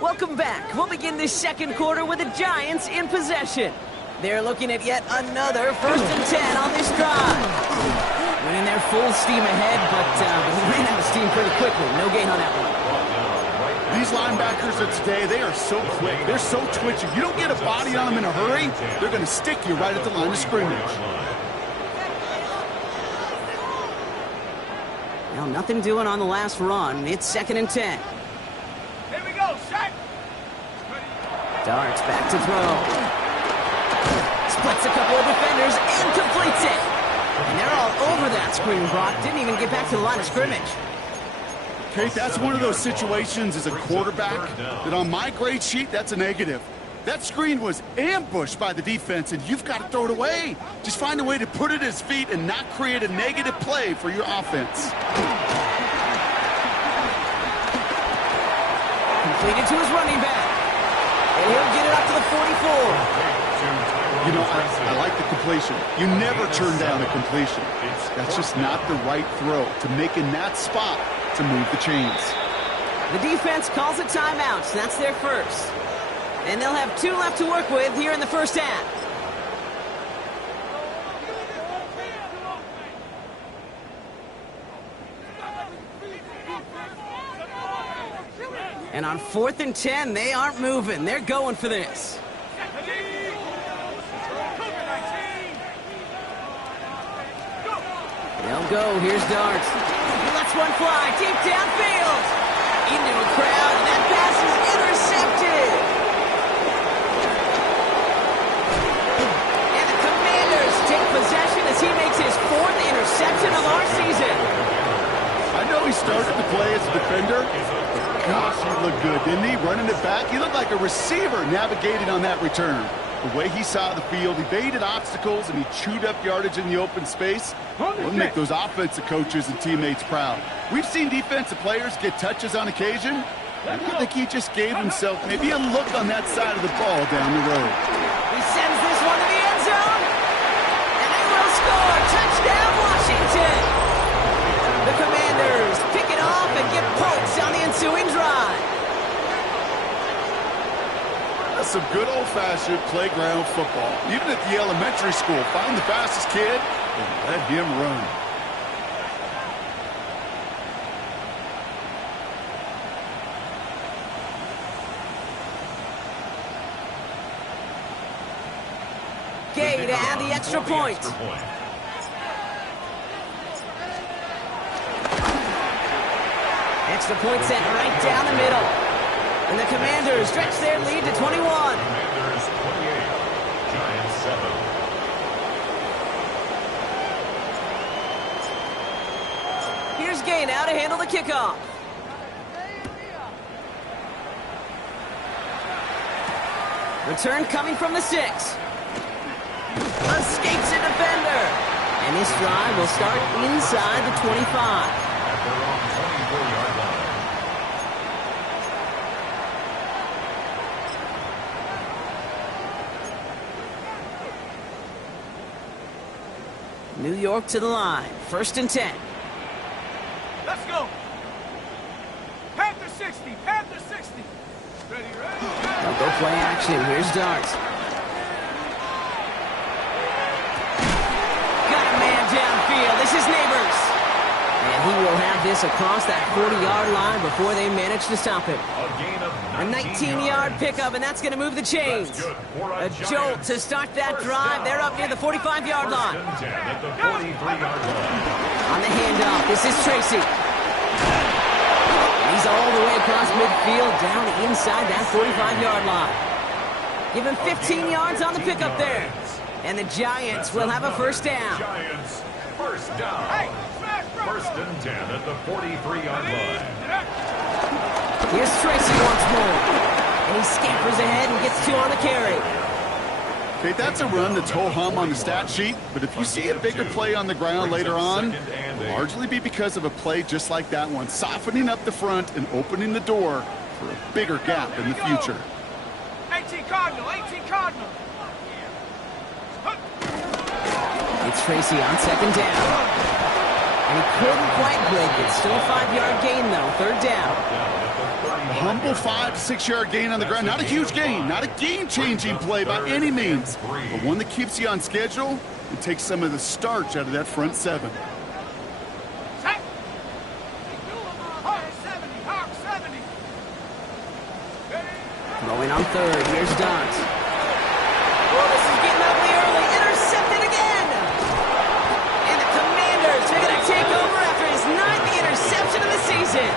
Welcome back. We'll begin this second quarter with the Giants in possession. They're looking at yet another 1st and 10 on this drive. Winning their full steam ahead, but he ran out of steam pretty quickly. No gain on that one. These linebackers of today, they are so quick. They're so twitchy. You don't get a body on them in a hurry, they're going to stick you right at the line of scrimmage. Now, nothing doing on the last run. It's 2nd and 10. Here we go, set. Darts back to throw. Splits a couple of defenders and completes it. And they're all over that screen, Brock. Didn't even get back to the line of scrimmage. Kate, that's one of those situations as a quarterback that on my grade sheet, that's a negative. That screen was ambushed by the defense, and you've got to throw it away. Just find a way to put it at his feet and not create a negative play for your offense. Completed to his running back. And he'll get it up to the 44. You know, I like the completion. You never turn down a completion. That's just not the right throw to make in that spot to move the chains. The defense calls a timeout. So that's their first. And they'll have 2 left to work with here in the first half. And on 4th and 10, they aren't moving. They're going for this. They'll go. Here's Darts. He lets one fly deep downfield. Into a crowd, and that pass is intercepted. And the Commanders take possession as he makes his 4th interception of our season. I know he started the play as a defender. Gosh, he looked good, didn't he? Running it back. He looked like a receiver navigating on that return. The way he saw the field, he evaded obstacles, and he chewed up yardage in the open space. It'll make those offensive coaches and teammates proud. We've seen defensive players get touches on occasion. I think he just gave himself maybe a look on that side of the ball down the road. He sends this one to the end zone. And they will score. Touchdown, Washington. The Commanders pick it off and get points on the ensuing drive. That's some good old-fashioned playground football. Even at the elementary school, find the fastest kid and let him run. Gay to add the extra point. Extra point sent right down the middle. And the Commanders stretch their lead to 21. Commanders 28, Giants 7. Here's Gay now to handle the kickoff. Return coming from the 6. Escapes a defender. And this drive will start inside the 25. At their own 24-yard line. New York to the line. 1st and 10. Let's go. Panther 60. Panther 60. Ready, ready. They'll go play action. Here's Darts. Got a man downfield. This is Neighbors. And he will have this across that 40-yard line before they manage to stop him. A 19-yard pickup, and that's going to move the chains. A jolt to start that drive. They're up near the 45-yard line. On the handoff, this is Tracy. He's all the way across midfield, down inside that 45-yard line. Give him 15 yards on the pickup there. And the Giants will have a first down. Giants, first down. 1st and 10 at the 43-yard line. Here's Tracy once more. And he scampers ahead and gets 2 on the carry. Okay, that's a run that's ho-hum on the stat sheet, but if you see a bigger play on the ground later on, it'll largely be because of a play just like that one, softening up the front and opening the door for a bigger gap in the future. 18 Cardinal, 18 Cardinal. It's Tracy on 2nd down. And he couldn't quite break it. Still a 5-yard gain, though. 3rd down. humble 5 to 6 yard gain on the ground. Not a huge gain, not a game-changing play by any means, but one that keeps you on schedule and takes some of the starch out of that front 7. Going on third. Here's Dart. Oh, this is getting ugly early. Intercepted again. And the Commanders are going to take over after his 9th interception of the season.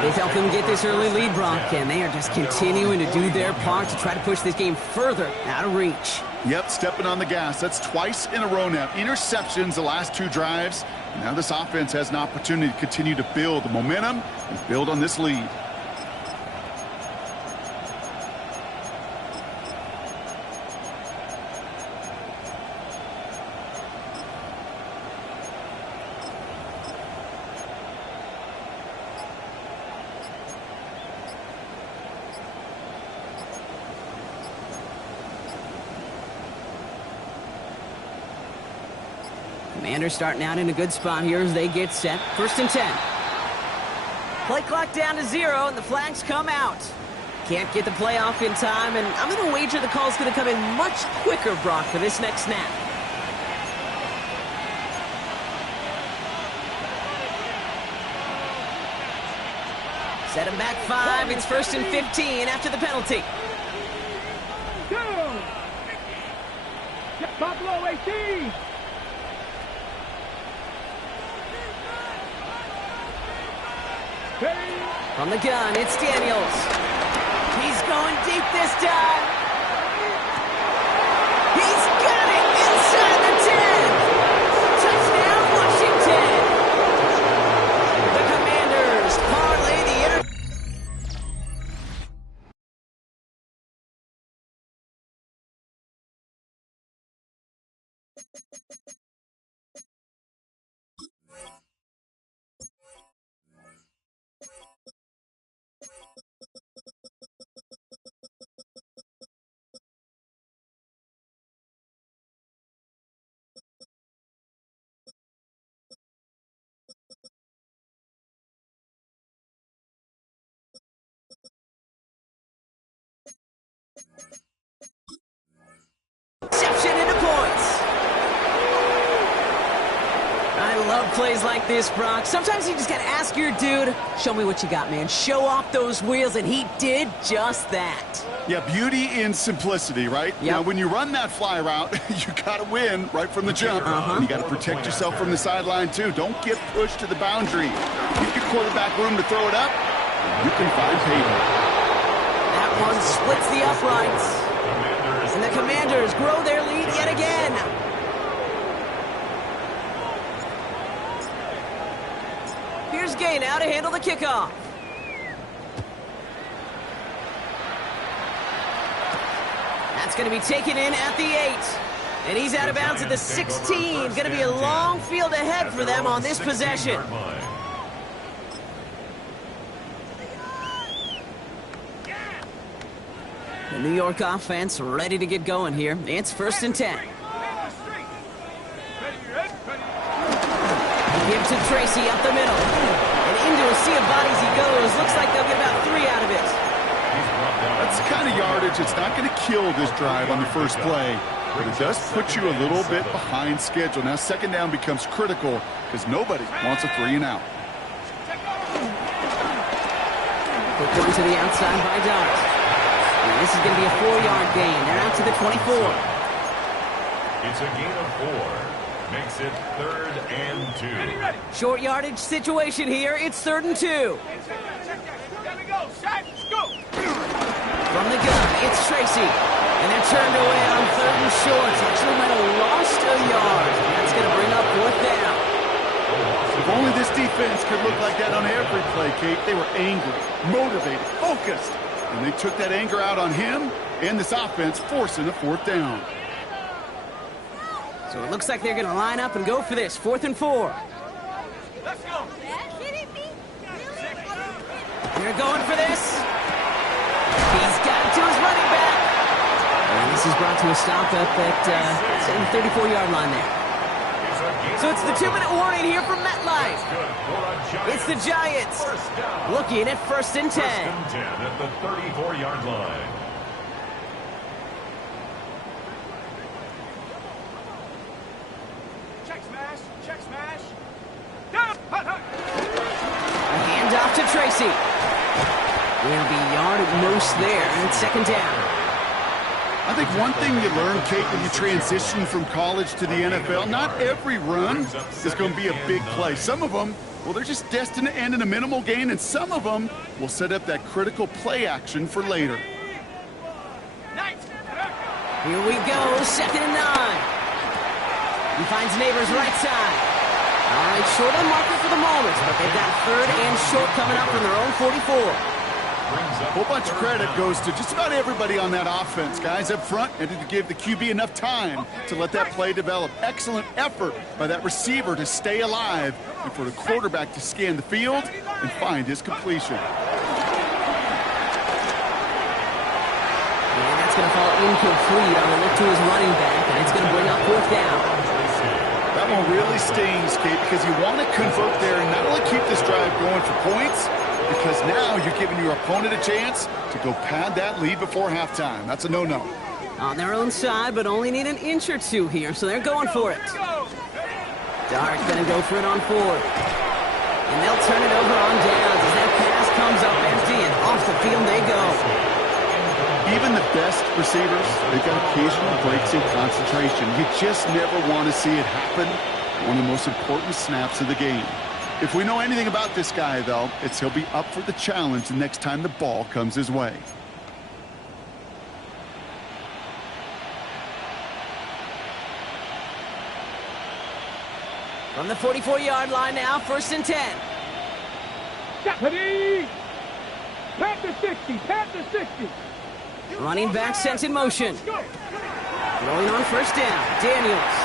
They've helped them get this early lead, Brock, and they are just continuing to do their part to try to push this game further out of reach. Yep, stepping on the gas. That's twice in a row now. Interceptions the last 2 drives. Now this offense has an opportunity to continue to build the momentum and build on this lead. Commanders starting out in a good spot here as they get set. 1st and 10. Play clock down to 0, and the flags come out. Can't get the play off in time, and I'm going to wager the call's going to come in much quicker, Brock, for this next snap. Set him back 5. It's 1st and 15 after the penalty. Pablo 18. From the gun, it's Daniels. He's going deep this time. He's got it inside the 10. Touchdown, Washington. The Commanders parlay the interception into points. I love plays like this, Brock. Sometimes you just got to ask your dude, show me what you got, man. Show off those wheels, and he did just that. Yeah, beauty in simplicity, right? Yep. Now, when you run that fly route, you got to win right from the jump. You got to protect yourself from the sideline, too. Don't get pushed to the boundary. Give your quarterback room to throw it up, you can find payment. That one splits the uprights. And the Commanders grow their lead yet again. Here's Gay now to handle the kickoff. That's going to be taken in at the 8. And he's out of bounds at the 16. Going to be a long field ahead for them on this possession. The New York offense ready to get going here. It's 1st and 10. Give to Tracy up the middle. And into a sea of bodies he goes. Looks like they'll get about 3 out of it. That's the kind of yardage that's not going to kill this drive on the first play, but it does put you a little bit behind schedule. Now 2nd down becomes critical because nobody wants a 3 and out. Quick one to the outside by Dart. And this is going to be a 4-yard gain. They're out to the 24. It's a gain of 4. Makes it 3rd and 2. Short yardage situation here. It's 3rd and 2. There we go. Shot. Go. From the gun, it's Tracy. And they're turned away on 3rd and short. Actually might have lost a yard. That's going to bring up 4th down. If only this defense could look like that on every play, Kate. They were angry, motivated, focused. And they took that anger out on him and this offense, forcing a 4th down. So it looks like they're going to line up and go for this. 4th and 4. Let's go. They're going for this. He's got it to his running back. And this is brought to a stop up at the 34-yard line there. It's a So it's the 2-minute warning here from MetLife. Good for a Giants. It's the Giants First down. looking at 1st and 10. 1st and 10 at the 34-yard line. Check smash. Check smash. Down. Hut, hut. A handoff to Tracy. Will be yard at most there, and it's 2nd down. I think one thing you learn, Kate, when you transition from college to the NFL, not every run is going to be a big play. Some of them, well, they're just destined to end in a minimal gain, and some of them will set up that critical play action for later. Nice. Here we go, 2nd and 9. He finds Neighbors right side. All right, short of the marker for the moment, but they've got 3rd and short coming up from their own 44. A whole bunch of credit goes to just about everybody on that offense. Guys up front had to give the QB enough time to let that play develop. Excellent effort by that receiver to stay alive and for the quarterback to scan the field and find his completion. And that's going to fall incomplete on the look to his running back, and it's going to bring up 4th down. That one really stings, Kate, because you want to convert there and not only keep this drive going for points, because now you're giving your opponent a chance to go pad that lead before halftime. That's a no-no. On their own side, but only need an inch or two here, so they're going for it. Dark going to go for it on 4th. And they'll turn it over on downs as that pass comes up empty, and off the field they go. Even the best receivers, they've got occasional breaks in concentration. You just never want to see it happen. One of the most important snaps of the game. If we know anything about this guy, though, it's he'll be up for the challenge the next time the ball comes his way. From the 44-yard line now, 1st and 10. Ready. Pat the 60. Pat the 60. Running back sent in motion. Go. Throwing on 1st down, Daniels.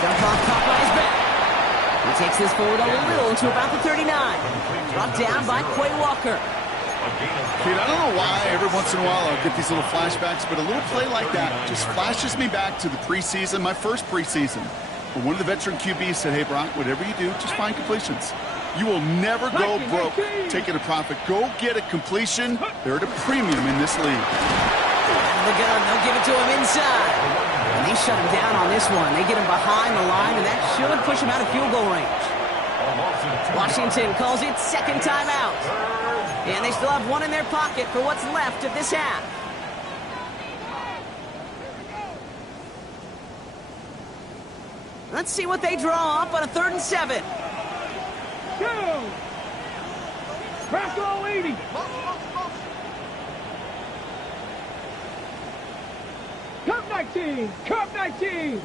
Dump off caught by his back. He takes this forward a little into about the 39. Brought down by Quay Walker. Kate, I don't know why every once in a while I'll get these little flashbacks, but a little play like that just flashes me back to the preseason, my first preseason. But one of the veteran QBs said, hey, Brock, whatever you do, just find completions. You will never go broke taking a profit. Go get a completion. They're at a premium in this league. Out of the gun, they'll give it to him inside. And they shut him down on this one. They get him behind the line, and that should push him out of field goal range. Washington calls it 2nd timeout. And they still have one in their pocket for what's left of this half. Let's see what they draw up on a 3rd and 7. Go. Crack all 80. Cup 19. Cup 19.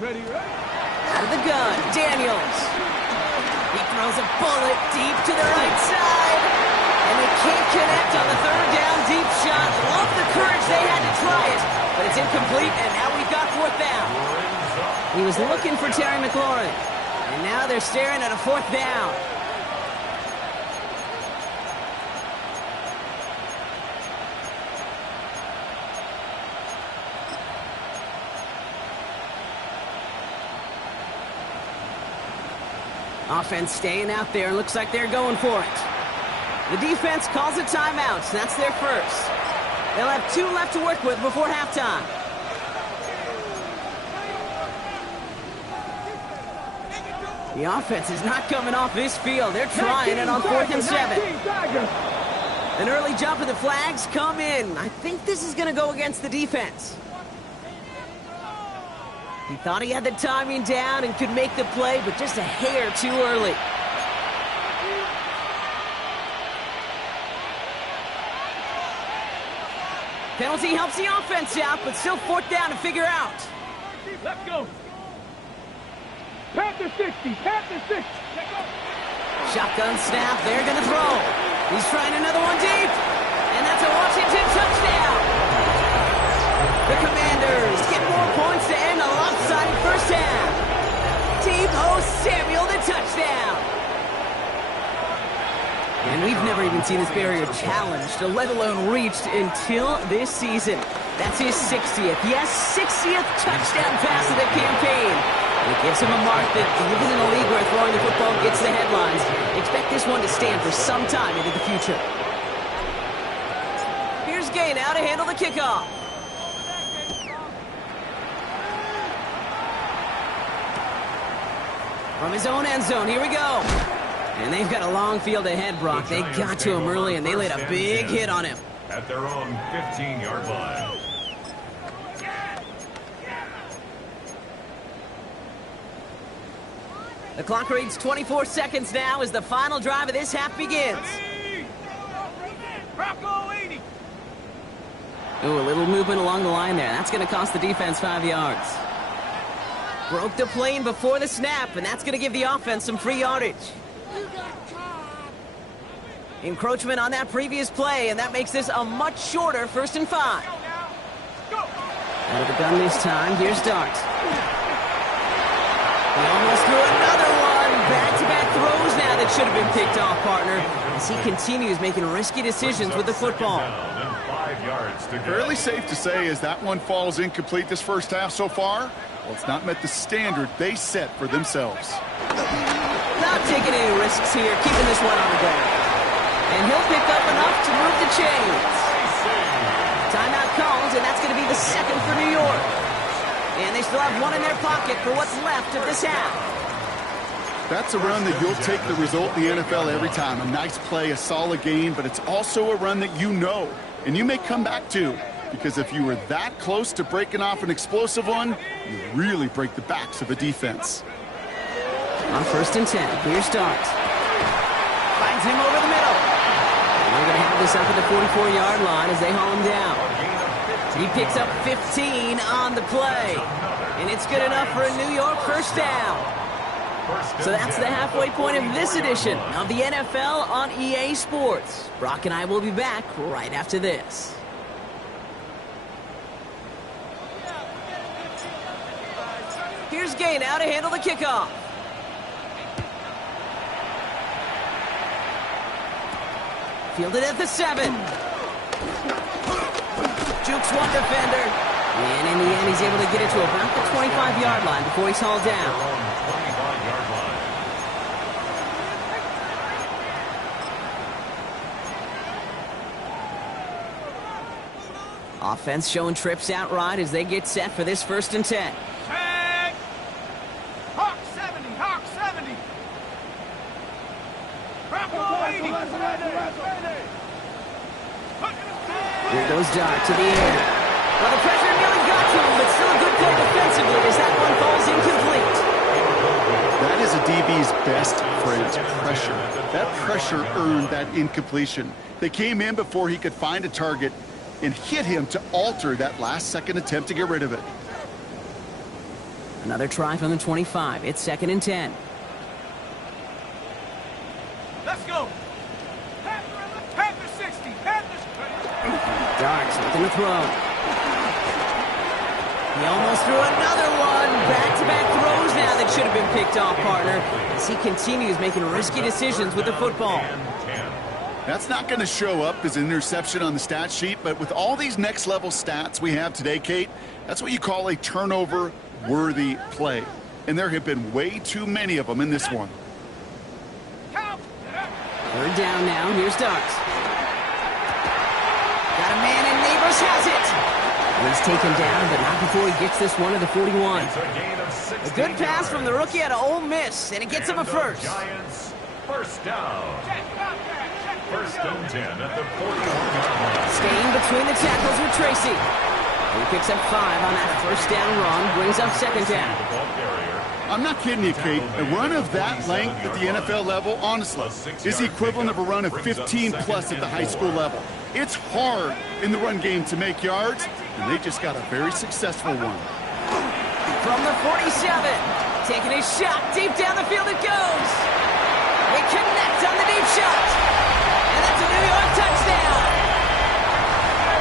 Ready, right? Out of the gun, Daniels. He throws a bullet deep to the right side. And they can't connect on the 3rd down deep shot. Love the courage they had to try it. But it's incomplete, and now we've got 4th down. He was looking for Terry McLaurin. And now they're staring at a 4th down. Offense staying out there. Looks like they're going for it. The defense calls a timeout. That's their first. They'll have 2 left to work with before halftime. The offense is not coming off this field. They're trying it on 4th and 7. An early jump of the flags come in. I think this is going to go against the defense. He thought he had the timing down and could make the play, but just a hair too early. Penalty helps the offense out, but still 4th down to figure out. Let's go. Pat the 60. Pat the 60. Shotgun snap. They're going to throw. He's trying another one deep. And that's a Washington touchdown. The Commanders get more points to end a lopsided first half. Deebo Samuel, the touchdown. And we've never even seen this barrier challenged, let alone reached, until this season. That's his 60th. Yes, 60th touchdown pass of the campaign. And it gives him a mark that, even in a league where throwing the football gets the headlines, expect this one to stand for some time into the future. Here's Gay now to handle the kickoff. From his own end zone, here we go. And they've got a long field ahead, Brock. They got to him early, and they laid a big hit on him. At their own 15-yard line. The clock reads 24 seconds now as the final drive of this half begins. Ooh, a little movement along the line there. That's going to cost the defense 5 yards. Broke the plane before the snap, and that's going to give the offense some free yardage. Encroachment on that previous play, and that makes this a much shorter 1st and 5. Out of the gun this time. Here's Starks. He almost threw another one. Back-to-back throws now that should have been picked off, partner, as he continues making risky decisions with the football. 5 yards to go. Fairly safe to say as that one falls incomplete this first half so far. Well, it's not met the standard they set for themselves. Not taking any risks here, keeping this one on the ground. And he'll pick up enough to move the chains. Timeout calls, and that's going to be the second for New York. And they still have one in their pocket for what's left of this half. That's a run that you'll take the result in the NFL every time. A nice play, a solid game, but it's also a run that you know, and you may come back to. Because if you were that close to breaking off an explosive one, you really break the backs of a defense. On 1st and 10, here's Starks. Finds him over the middle. And they're going to have this up at the 44-yard line as they haul him down. He picks up 15 on the play. And it's good enough for a New York 1st down. So that's the halfway point of this edition of the NFL on EA Sports. Brock and I will be back right after this. Here's Gay now to handle the kickoff. Fielded at the 7. Jukes one defender. And in the end, he's able to get it to about the 25-yard line before he's hauled down. 25-yard line. Offense showing trips out right as they get set for this 1st and 10. Hawk 70, Hawk 70. Bravo 80. Here goes Dart to the air. Well, the pressure nearly got to him, but still a good play defensively as that one falls incomplete. That is a DB's best friend, pressure. That pressure earned that incompletion. They came in before he could find a target and hit him to alter that last-second attempt to get rid of it. Another try from the 25. It's 2nd and 10. Let's go. Panther 60. Panthers. Darks looking to throw. He almost threw another one. Back-to-back throws now that should have been picked off, partner, as he continues making risky decisions with the football. That's not going to show up as an interception on the stat sheet, but with all these next-level stats we have today, Kate, that's what you call a turnover-worthy play. And there have been way too many of them in this one. 3rd down now. Here's Darks. Got a man, and Neighbors has it. He's taken down, but not before he gets this one to the 41. A good pass from the rookie out of Ole Miss, and it gets him a 1st. Giants, 1st down. 1st and 10 at the 41-yard line. Staying between the tackles with Tracy. He picks up 5 on that 1st down run, brings up 2nd down. I'm not kidding you, Kate. A run of that length at the NFL level, honestly, is the equivalent of a run of 15-plus at the high school level. It's hard in the run game to make yards, and they just got a very successful one. From the 47, taking a shot deep down the field it goes. They connect on the deep shot, and that's a New York touchdown.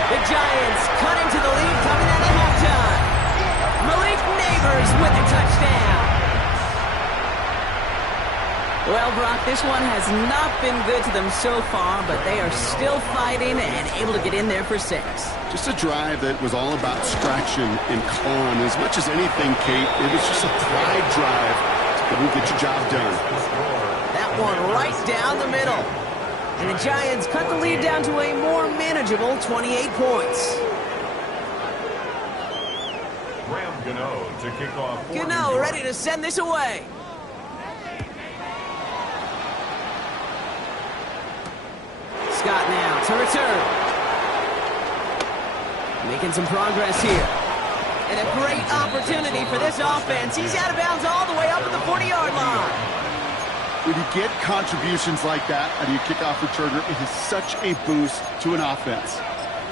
The Giants cut into the lead coming out of halftime. Malik Neighbors with the touchdown. Well, Brock, this one has not been good to them so far, but they are still fighting and able to get in there for 6. Just a drive that was all about scratching and clawing. As much as anything, Kate, it was just a pride drive to go get your job done. That one right down the middle. And the Giants cut the lead down to a more manageable 28 points. Graham Gano to kick off. Gano ready to send this away. Scott now to return. Making some progress here. And a great opportunity for this offense. He's out of bounds all the way up at the 40-yard line. When you get contributions like that out of your kickoff returner, it is such a boost to an offense.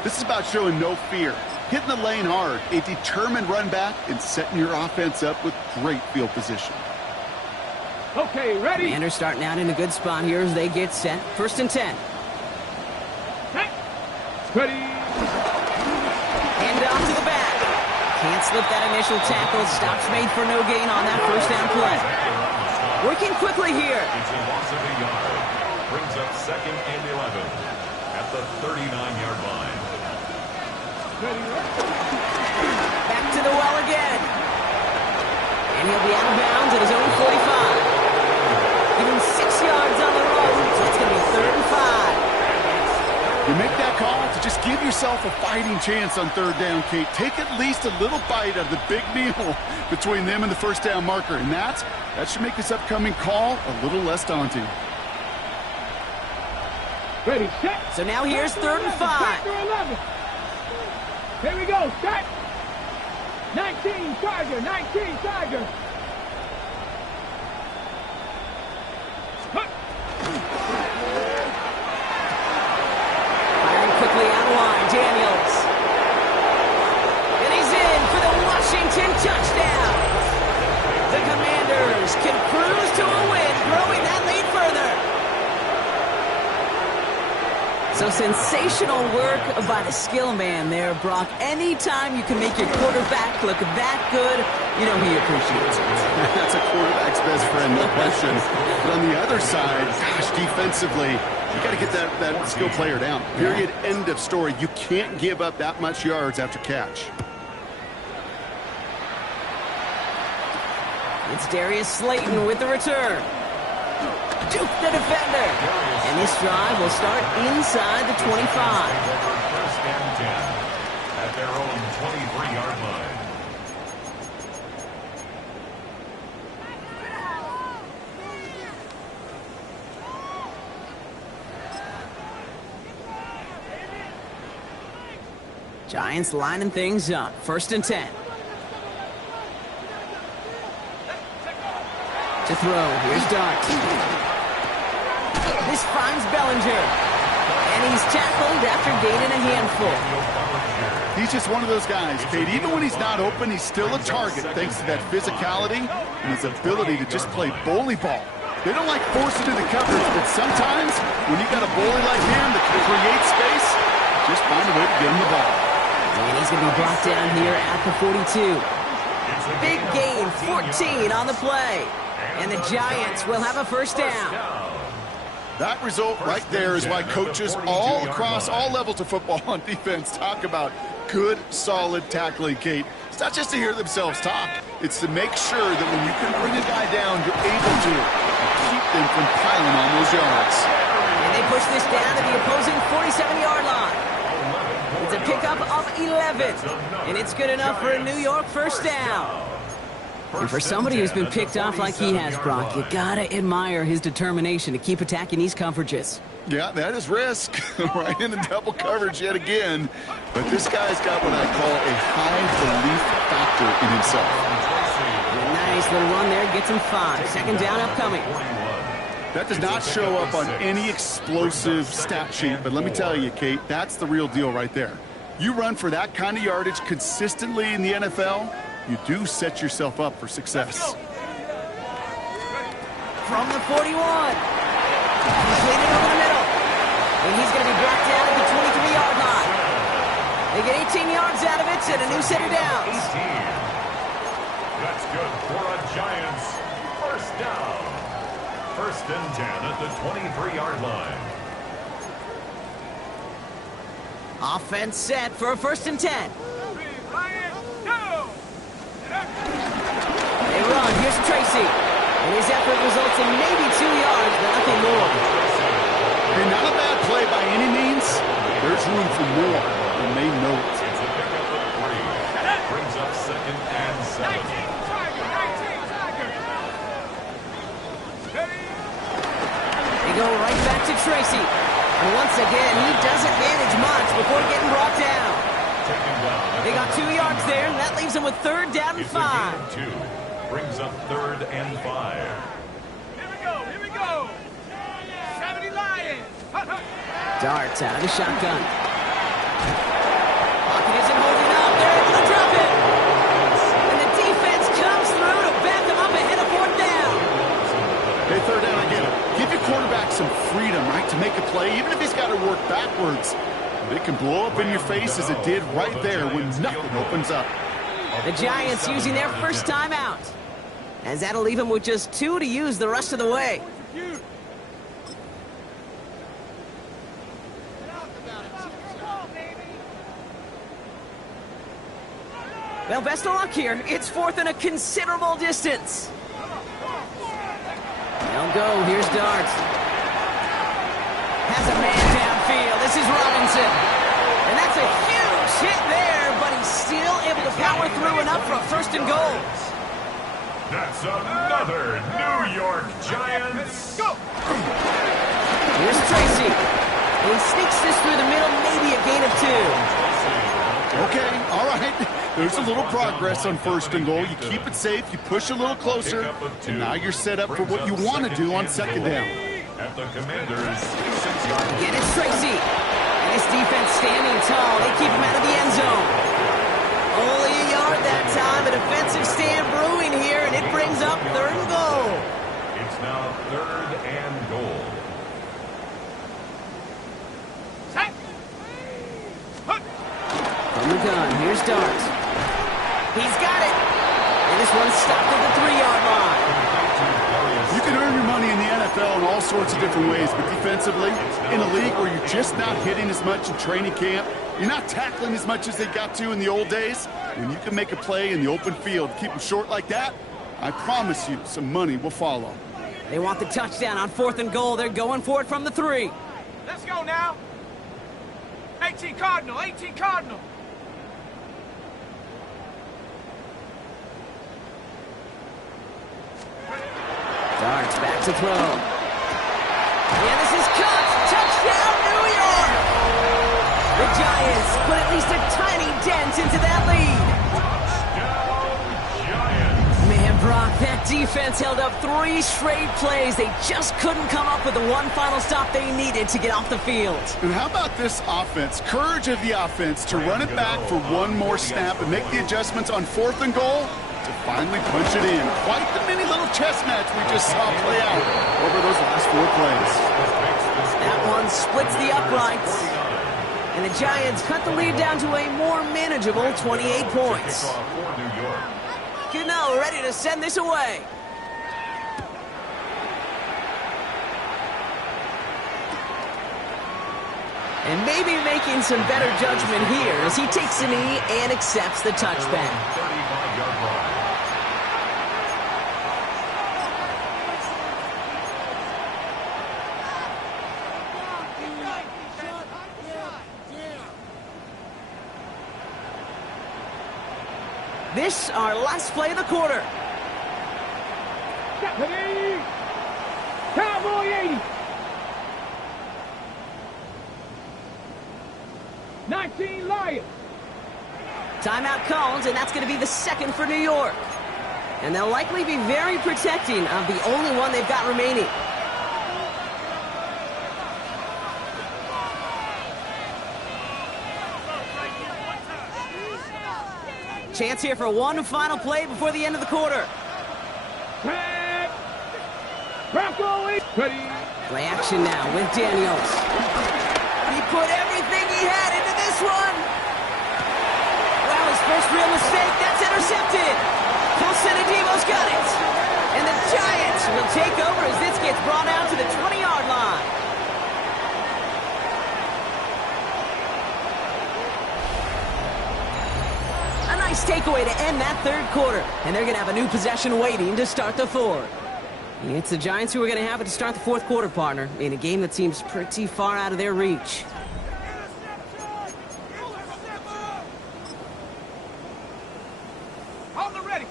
This is about showing no fear, hitting the lane hard, a determined run back, and setting your offense up with great field position. Okay, ready? Commanders starting out in a good spot here as they get set. 1st and 10. Ready? Hand off to the back. Can't slip that initial tackle. Stops made for no gain on that 1st down play. Working quickly here. It's a loss of a yard. Brings up 2nd and 11 at the 39-yard line. Back to the well again. And he'll be out of bounds at his own 45. Give him 6 yards on the road, so it's going to be 3rd and 5. You make that call to just give yourself a fighting chance on 3rd down, Kate. Take at least a little bite of the big meal between them and the 1st down marker. And that should make this upcoming call a little less daunting. Ready, set. So now here's 3rd and 5. Sector 11. Here we go, set. 19, Tiger, 19, Tiger. Quickly out line, Daniels. And he's in for the Washington touchdown. The Commanders can cruise to a win, growing that lead further. So sensational work by the skill man there, Brock. Anytime you can make your quarterback look that good, you know he appreciates it. That's a quarterback's best friend, no question. But on the other side, gosh, defensively, you got to get that skill player down. Period. End of story. You can't give up that much yards after catch. It's Darius Slayton with the return. Duke the defender. And this drive will start inside the 25. 1st and 10 at their own 23-yard line. Giants lining things up. 1st and 10. To throw. Here's Dart. This finds Bellinger. And he's tackled after gaining a handful. He's just one of those guys, Kate. Even when he's not open, he's still a target thanks to that physicality and his ability to just play bully ball. They don't like forcing into coverage, but sometimes when you got a bully like him that can create space, just find a way to get him the ball. And he's going to be brought down here at the 42. Big gain, 14 on the play. And the Giants will have a 1st down. That result right there is why coaches all across all levels of football on defense talk about good, solid tackling, Kate. It's not just to hear themselves talk. It's to make sure that when you can bring a guy down, you're able to keep them from piling on those yards. And they push this down to the opposing 47-yard line. It's a pickup of 11, and it's good enough for a New York 1st down. And for somebody who's been picked off like he has, Brock, you gotta admire his determination to keep attacking these coverages. Yeah, that is risk. Right in the double coverage yet again. But this guy's got what I call a high belief factor in himself. And a nice little run there, gets him 5. 2nd down upcoming. That does not show up on any explosive stat sheet, but let me tell you, Kate, that's the real deal right there. You run for that kind of yardage consistently in the NFL, you do set yourself up for success. From the 41. He's leading over the middle. And he's going to be brought down at the 23-yard line. They get 18 yards out of it and a new set of downs. 18. That's good for a Giants 1st down. First and 10 at the 23-yard line. Offense set for a first and 10. They run. Here's Tracy. And his effort results in maybe 2 yards, but nothing more. And not a bad play by any means. There's room for more. And they know it. It's a pickup of 3. Brings up second and 7. They go right back to Tracy. And once again, he doesn't manage much before getting brought down. They got 2 yards there, and that leaves them with third down and 5. 2. Brings up third and 5. Here we go. 70 Lions. Darts out of the shotgun. Pocket isn't holding up. They're able to drop it. And the defense comes through to back them up ahead of fourth down. Hey, third down, I get it. Give your quarterback some freedom, right, to make a play, even if he's got to work backwards. It can blow up in your face as it did right there when nothing opens up. The Giants using their first timeout, as that'll leave them with just 2 to use the rest of the way. Well, best of luck here. It's fourth and a considerable distance. They'll go. Here's Darts. Has a man downfield. This is Robinson. And that's a huge hit there, but he's still able to power through enough for a first and goal. That's another New York Giants. Go! Here's Tracy. He sneaks this through the middle, maybe a gain of 2. Okay, all right. There's a little progress on first and goal. You keep it safe, you push a little closer, and now you're set up for what you want to do on second down. At the Commanders' 6-yard line. Again, it's Tracy. And his defense standing tall. They keep him out of the end zone. Only a yard that time. A defensive stand brewing here, and it brings up third and goal. It's now third and goal. From the gun, here's Darts. He's got it. And this one's stopped at the 3-yard line. You can earn your money in the NFL in all sorts of different ways, but defensively, in a league where you're just not hitting as much in training camp, you're not tackling as much as they got to in the old days, when you can make a play in the open field, keep them short like that, I promise you some money will follow. They want the touchdown on fourth and goal. They're going for it from the 3. Let's go now. 18 Cardinal, 18 Cardinal. Darts back to throw. And this is caught. Touchdown, New York! The Giants put at least a tiny dent into that lead. Man, Brock, that defense held up 3 straight plays. They just couldn't come up with the one final stop they needed to get off the field. And how about this offense? Courage of the offense to run it back for one more snap and make the adjustments on fourth and goal to finally punch it in. Quite the mini little chess match we just saw play out over those last 4 plays. That one splits the uprights. And the Giants cut the lead down to a more manageable 28 points. Cano ready to send this away. And maybe making some better judgment here as he takes a knee and accepts the touchback. 35-yard line. This our last play of the quarter. Cowboy 80. 19 Lions. Timeout calls, and that's going to be the second for New York. And they'll likely be very protecting of the only one they've got remaining. Chance here for one final play before the end of the quarter. Play action now with Daniels. He put everything he had into this one. Well, his first real mistake, that's intercepted. Colson Adebo's got it. And the Giants will take over as this gets It's brought out to the 20-yard line. A nice takeaway to end that third quarter. And they're going to have a new possession waiting to start the fourth. It's the Giants who are going to have it to start the fourth quarter, partner, in a game that seems pretty far out of their reach.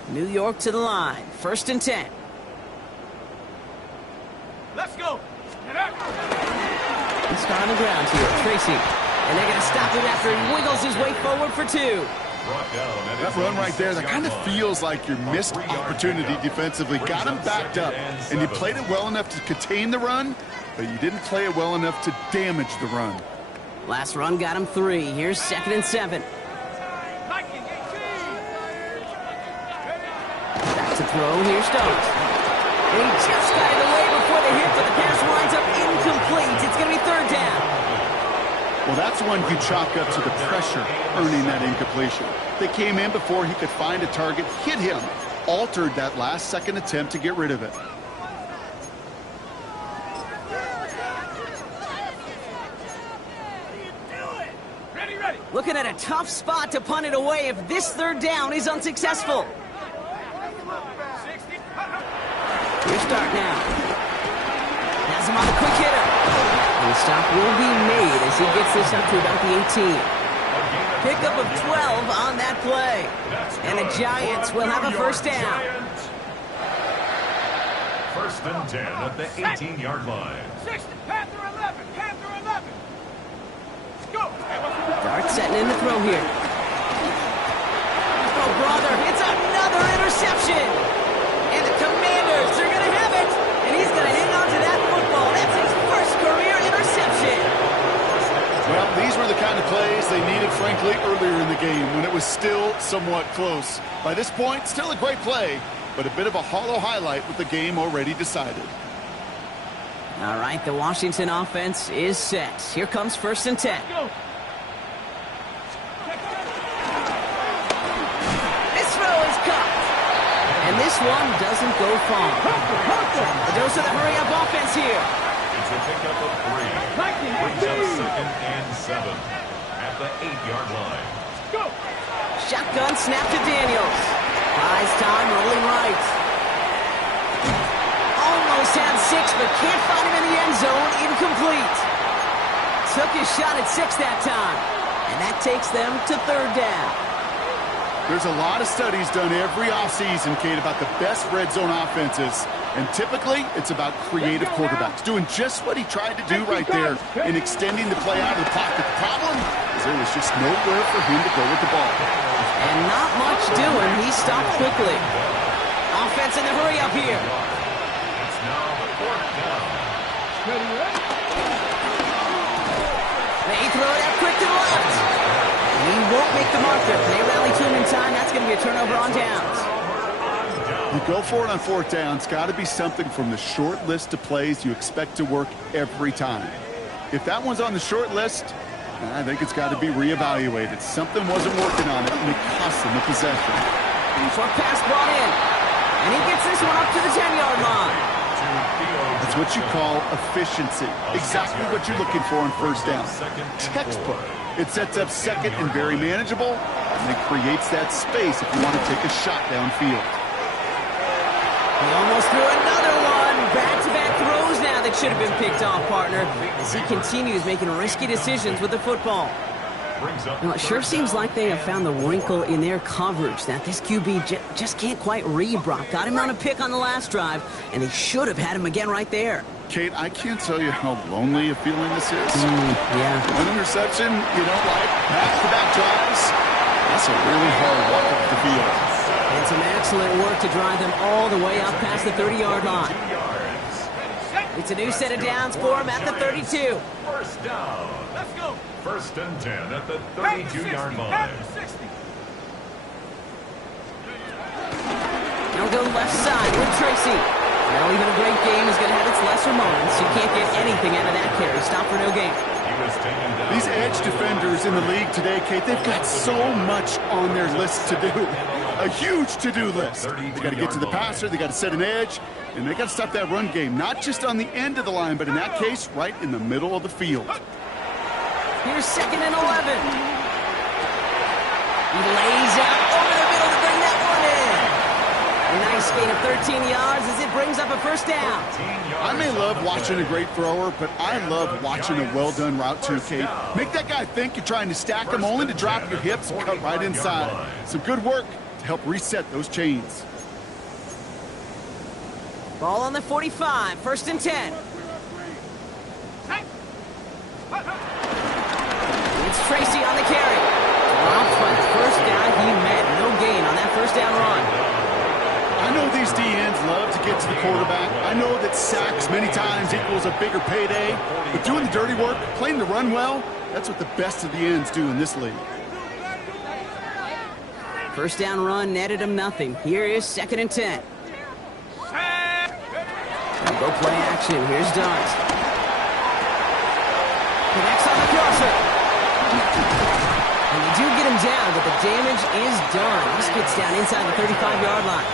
New York to the line. 1st and 10. Let's go. He's starting on the ground here. Tracy. And they're going to stop him after he wiggles his way forward for 2. That run right there, that kind of feels like your missed opportunity defensively. Got him backed up, and you played it well enough to contain the run, but you didn't play it well enough to damage the run. Last run got him 3. Here's 2nd and 7. Back to throw. Here's Stokes. And he just got it away before the hit, but the pass winds up incomplete. It's going to be 3rd down. Well, that's one you chalk up to the pressure earning that incompletion. They came in before he could find a target, hit him, altered that last-second attempt to get rid of it. Looking at a tough spot to punt it away if this 3rd down is unsuccessful. Your start now. Has him on the quick hitter. And the stop will be made as he gets this up to about the 18. Pickup of 12 on that play. And the Giants will have a 1st down. 1st and 10 at the 18-yard line. 60, Panther 11, Panther 11. Go. Dart setting in the throw here. Oh, brother, it's another interception. And the Commanders are going to have it. And he's going to hang on to that football. That's his first career interception. Well, these were the kind of plays they needed, frankly, earlier in the game when it was still somewhat close. By this point, still a great play, but a bit of a hollow highlight with the game already decided. All right, the Washington offense is set. Here comes 1st and 10. This throw is caught. And this one doesn't go far. A dose of the hurry-up offense here. It's a pickup of 3. Brings up 2nd and 7 at the 8-yard line. Shotgun snap to Daniels. Buys time, rolling right. Almost had 6, but can't find him in the end zone. Incomplete. Took his shot at 6 that time. And that takes them to 3rd down. There's a lot of studies done every offseason, Kate, about the best red zone offenses. And typically, it's about creative quarterbacks doing just what he tried to do right there in extending the play out of the pocket. The problem is there was just nowhere for him to go with the ball. And not much doing. He stopped quickly. Offense in the hurry up here. It's now the 4th down. They throw it out quick to the left. He won't make the marker. They rally to him in time. That's going to be a turnover on downs. You go for it on 4th down. It's got to be something from the short list of plays you expect to work every time. If that one's on the short list, I think it's got to be reevaluated. Something wasn't working on it, and it cost them the possession. Short pass brought in. And he gets this one up to the 10-yard line. That's what you call efficiency. Exactly what you're looking for on 1st down. Textbook. It sets up 2nd and very manageable, and it creates that space if you want to take a shot downfield. He almost threw another one. Back-to-back throws now that should have been picked off, partner, as he continues making risky decisions with the football. Now, it sure seems like they have found the wrinkle in their coverage that this QB just can't quite read Brock. Got him on a pick on the last drive, and they should have had him again right there. Kate, I can't tell you how lonely a feeling this is. Yeah. One interception, you don't like, back-to-back drives. That's a really hard walk up the field. And some excellent work to drive them all the way up past the 30-yard line. It's a new set of downs for him at the 32. 1st down. Let's go. 1st and 10 at the 32-yard line. Now go left side with Tracy. Well, even a great game is going to have its lesser moments. You can't get anything out of that carry. Stop for no gain. These edge defenders in the league today, Kate, they've got so much on their list to do. A huge to-do list. They got to get to the passer, they got to set an edge, and they got to stop that run game, not just on the end of the line, but in that case, right in the middle of the field. Here's 2nd and 11. He lays out over the middle to bring that one in. A nice gain of 13 yards as it brings up a first down. I may love watching a great thrower, but I love watching a well-done route too, Kate. Make that guy think you're trying to stack him only to drop your hips and cut right inside. Some good work to help reset those chains. Ball on the 45, 1st and 10. It's Tracy on the carry. Dropped by the first guy he met. No gain on that first down run. I know these D-ends love to get to the quarterback. I know that sacks many times equals a bigger payday. But doing the dirty work, playing the run well, that's what the best of the ends do in this league. First down run netted him nothing. Here is 2nd and 10. Go play action. Here's Dart. Connects on the crosser. And they do get him down, but the damage is done. He gets down inside the 35-yard line.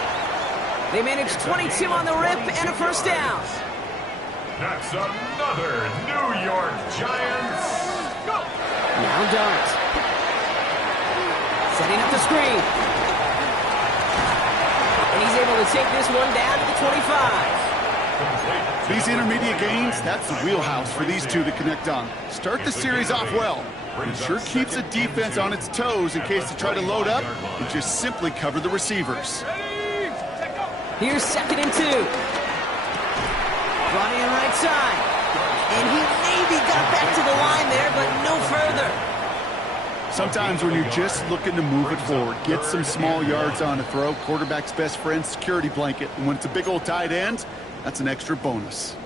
They manage 22 on the rip and a first down. That's another New York Giants. Now Dart. Setting up the screen. And he's able to take this one down to the 25. These intermediate gains, that's the wheelhouse for these two to connect on. Start the series off well. It sure keeps the defense on its toes in case they try to load up and just simply cover the receivers. Here's 2nd and 2. Brought in right side. And he maybe got back to the line there, but no further. Sometimes when you're just looking to move it forward, get some small yards on a throw, quarterback's best friend, security blanket. And when it's a big old tight end, that's an extra bonus.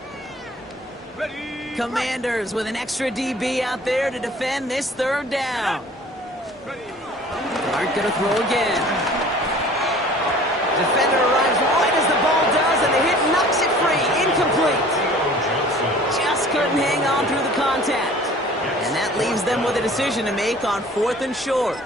Commanders with an extra DB out there to defend this 3rd down. Aren't going to throw again. Defender arrives right as the ball does, and the hit knocks it free. Incomplete. Just couldn't hang on through the contact. And that leaves them with a decision to make on 4th and short.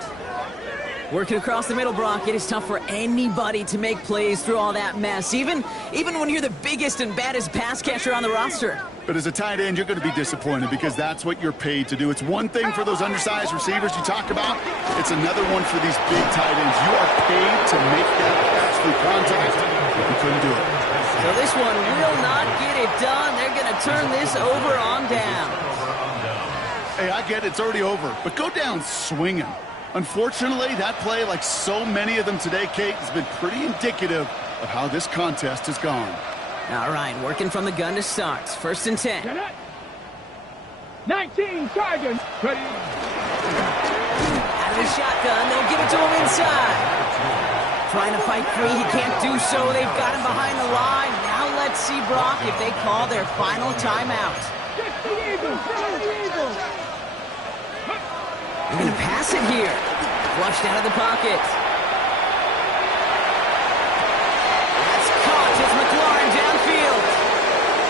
Working across the middle, Brock, it is tough for anybody to make plays through all that mess, even when you're the biggest and baddest pass catcher on the roster. But as a tight end, you're going to be disappointed because that's what you're paid to do. It's one thing for those undersized receivers you talk about. It's another one for these big tight ends. You are paid to make that catch through contact. You couldn't do it. So this one will not get it done. They're going to turn this over on down. Hey, I get it. It's already over. But go down swinging. Unfortunately, that play, like so many of them today, Kate, has been pretty indicative of how this contest has gone. All right, working from the gun to start. 1st and 10. 19, Chargers. Ready. Out of the shotgun, they'll give it to him inside. Trying to fight free, he can't do so. They've got him behind the line. Now let's see, Brock, if they call their final timeout. The Eagles. They're going to pass it here. Flushed out of the pocket. That's caught. It's McLaurin downfield.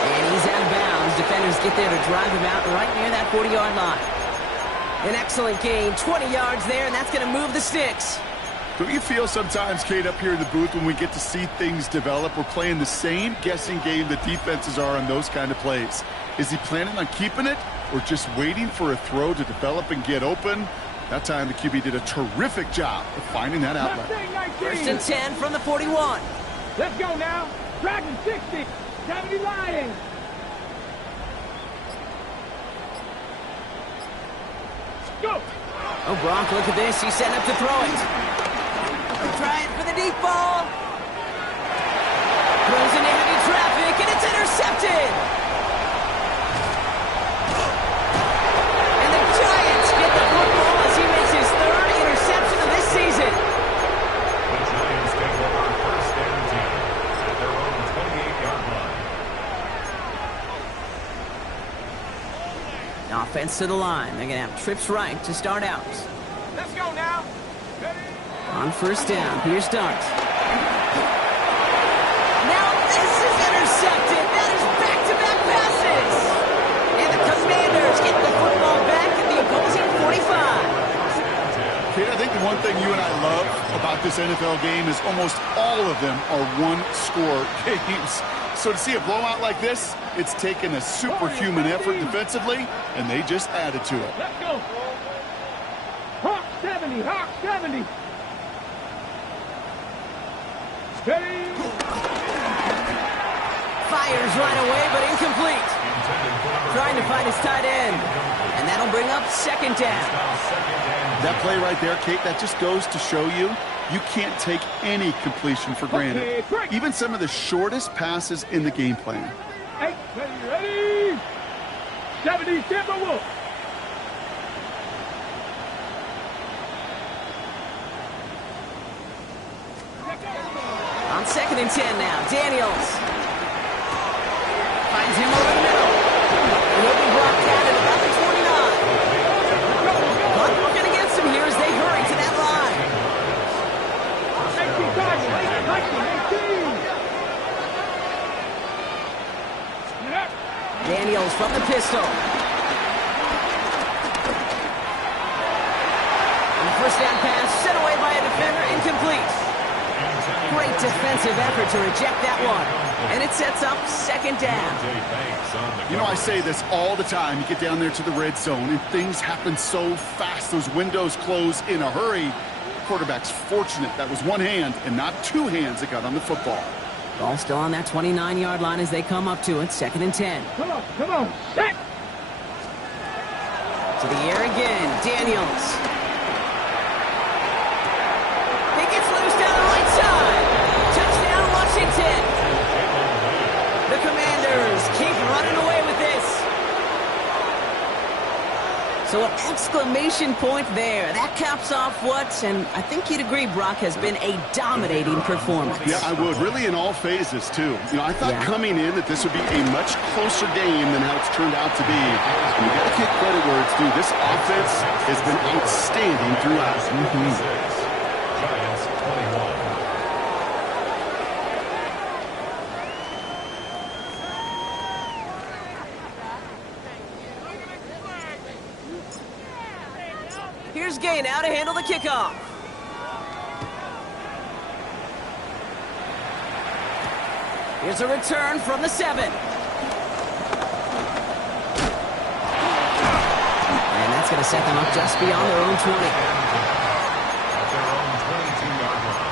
And he's out of bounds. Defenders get there to drive him out right near that 40-yard line. An excellent gain. 20 yards there, and that's going to move the sticks. Don't you feel sometimes, Kate, up here in the booth when we get to see things develop, we're playing the same guessing game the defenses are on those kind of plays? Is he planning on keeping it or just waiting for a throw to develop and get open? That time the QB did a terrific job of finding that outlet. 1st and 10 from the 41. Let's go now. Dragon 60. 70 Lions. Go. Oh, Brock, look at this. He's setting up to throw it. Trying for the deep ball. Throws into heavy traffic, and it's intercepted. And the Giants get the football as he makes his 3rd interception of this season. The Giants take over 1st and 10 at their own 28-yard line. Offense to the line. They're going to have trips right to start out. Let's go now. Ready. On 1st down, here's Dart. Now this is intercepted. That is back-to-back passes. And the Commanders get the football back at the opposing 45. Kate, I think the one thing you and I love about this NFL game is almost all of them are one-score games. So to see a blowout like this, it's taken a superhuman effort defensively, and they just added to it. Let's go. Hawk 70, Hawk 70. Steady. Fires right away, but incomplete. Trying to find his tight end. And that'll bring up second down. That play right there, Kate, that just goes to show you can't take any completion for granted. Even some of the shortest passes in the game plan. 8, ready. 70, Timberwolves. On 2nd and 10 now, Daniels. Finds him over the middle. He'll be brought down at about the 29. Clock working against him here as they hurry to that line. 18 target, 18. Daniels from the pistol. And the first down pass set away by a defender, incomplete. Great defensive effort to reject that one. And it sets up second down. You know, I say this all the time. You get down there to the red zone, and things happen so fast. Those windows close in a hurry. Quarterback's fortunate that was one hand and not two hands that got on the football. Ball still on that 29-yard line as they come up to it. 2nd and 10. Come on, set. To the air again, Daniels. He gets loose down the right side. Touchdown, Washington. The Commanders keep running away with this. So an exclamation point there. That caps off what, and I think you'd agree, Brock, has been a dominating performance. Yeah, I would. Really in all phases, too. You know, I thought coming in that this would be a much closer game than how it's turned out to be. And you got to give credit where it's due. This offense has been outstanding throughout. Giants 21. Here's Gay now to handle the kickoff. Here's a return from the 7. And that's going to set them up just beyond their own 20. At their own 22-yard line.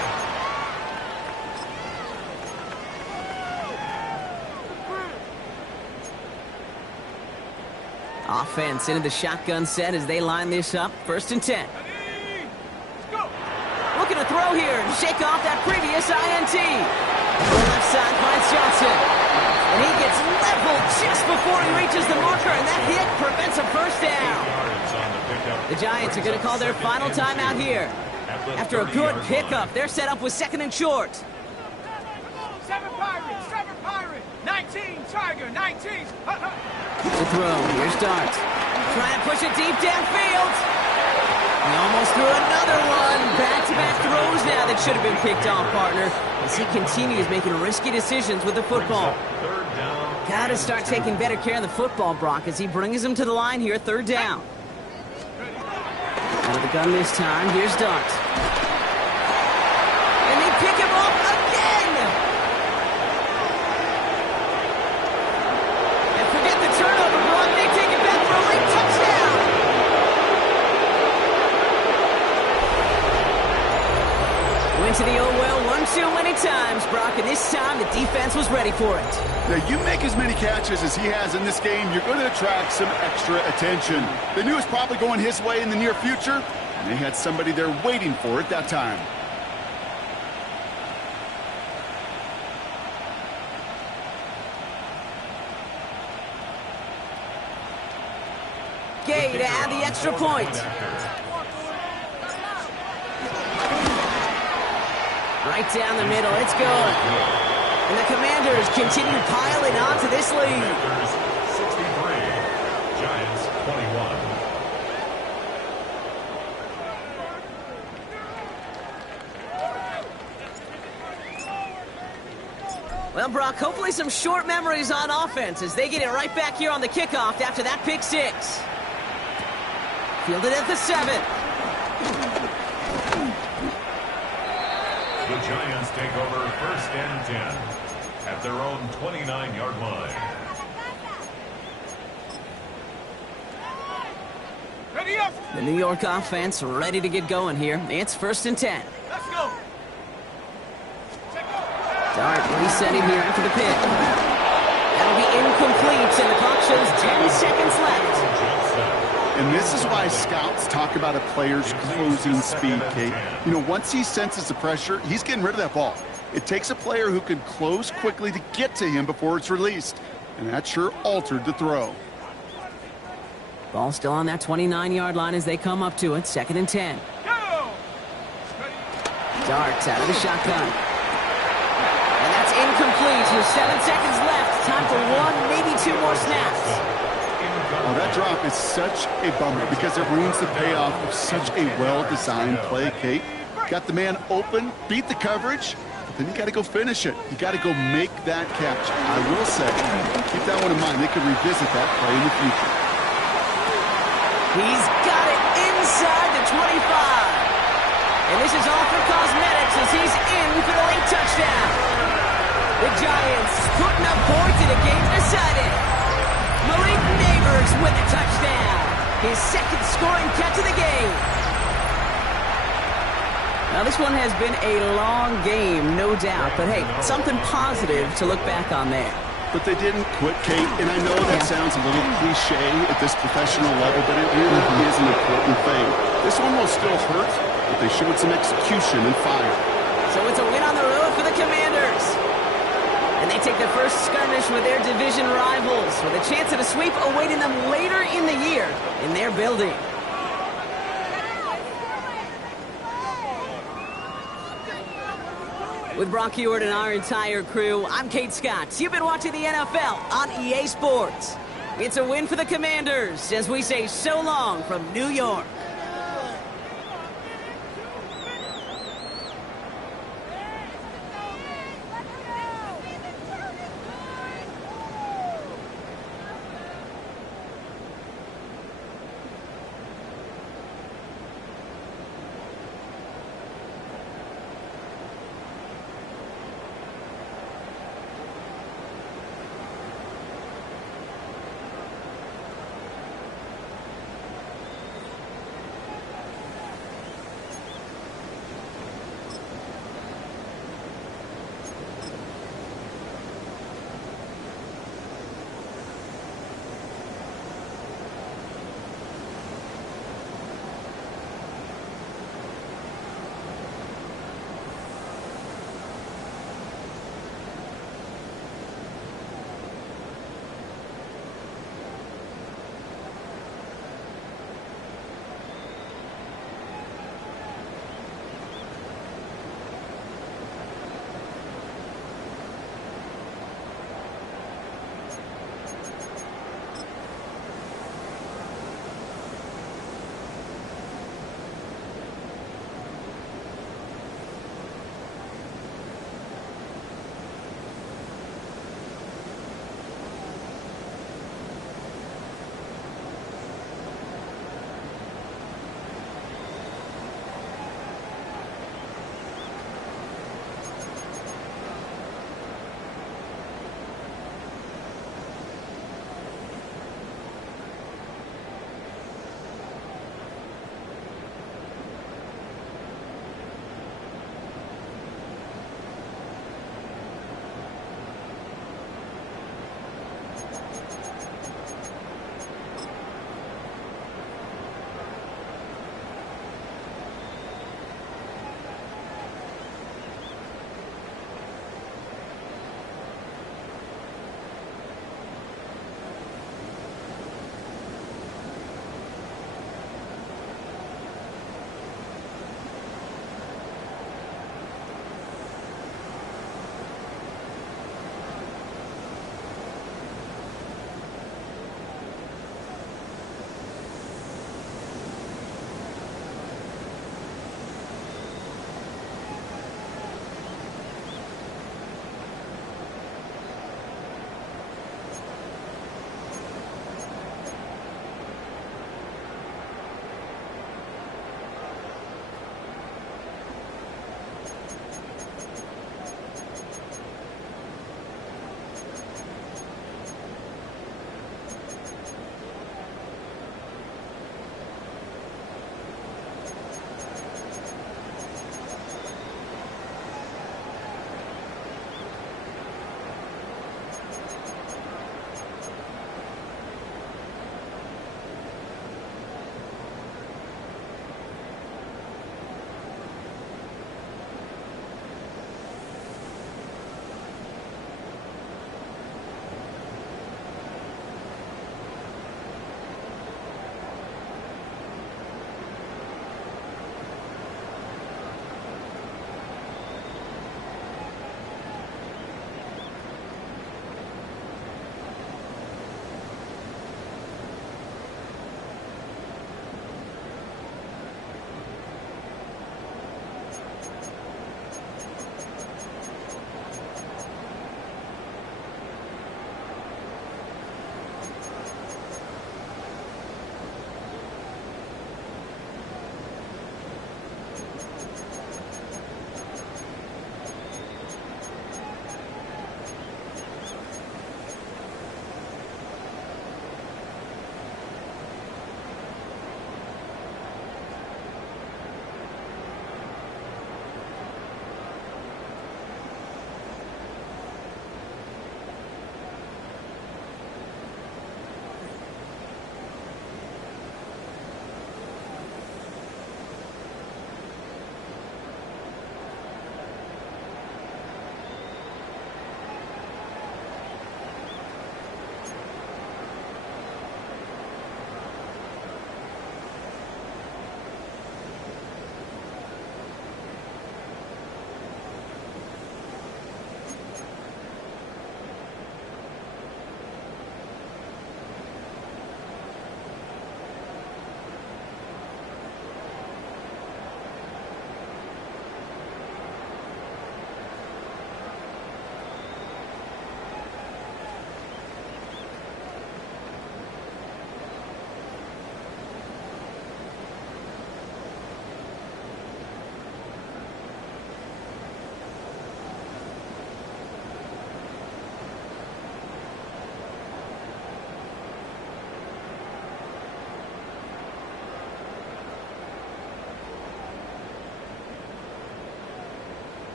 Offense into the shotgun set as they line this up. 1st and 10. Looking to throw here and shake off that previous INT. The left side finds Johnson. And he gets leveled just before he reaches the marker, and that hit prevents a first down. The Giants are going to call their final timeout here. After a good pickup, they're set up with 2nd and short. 7 Pirate, 19, Tiger, 19. To throw, here's Dart. Trying to push it deep downfield. He almost threw another one. Back-to-back throws now that should have been picked off, partner, as he continues making risky decisions with the football. Got to start taking better care of the football, Brock, as he brings him to the line here, 3rd down. Out of the gun this time, here's Dart. And they pick him off again! And forget the turnover, Brock. They take it back for a late touchdown! Went to the oh well one too many times, Brock, and this time the defense was ready for it. Now, you make as many catches as he has in this game, you're going to attract some extra attention. They knew it was probably going his way in the near future, and they had somebody there waiting for it that time. Gay to add the extra point. Right down the middle, it's good. And the Commanders continue piling on to this lead. 63, Giants 21. Well, Brock, hopefully some short memories on offense as they get it right back here on the kickoff after that pick 6. Fielded at the 7. take over first and 10 at their own 29-yard line. Ready up. The New York offense ready to get going here. It's first and 10. Let's go. Dart resetting here after the pick. That'll be incomplete, and the clock shows 10 seconds left. And this is why scouts talk about a player's closing speed, Kate. You know, once he senses the pressure, he's getting rid of that ball. It takes a player who can close quickly to get to him before it's released. And that sure altered the throw. Ball still on that 29-yard line as they come up to it. Second and 10. Go. Darts out of the shotgun. And that's incomplete. With 7 seconds left. Time for one, maybe two more snaps. Oh, that drop is such a bummer because it ruins the payoff of such a well-designed play, Kate. Got the man open, beat the coverage, but then you got to go finish it. You got to go make that catch. I will say, keep that one in mind. They could revisit that play in the future. He's got it inside the 25. And this is all for cosmetics as he's in for the late touchdown. The Giants putting up points in a game decided. Malik Neighbors with a touchdown. His second scoring catch of the game. Now this one has been a long game, no doubt. But hey, something positive to look back on there. But they didn't quit, Kate, and I know that sounds a little cliche at this professional level, but it really is an important thing. This one will still hurt, but they showed some execution and fire. So it's a win on the road for the Commanders. And they take the first skirmish with their division rivals, with a chance at a sweep awaiting them later in the year in their building. With Brock Huard and our entire crew, I'm Kate Scott. You've been watching the NFL on EA Sports. It's a win for the Commanders as we say so long from New York.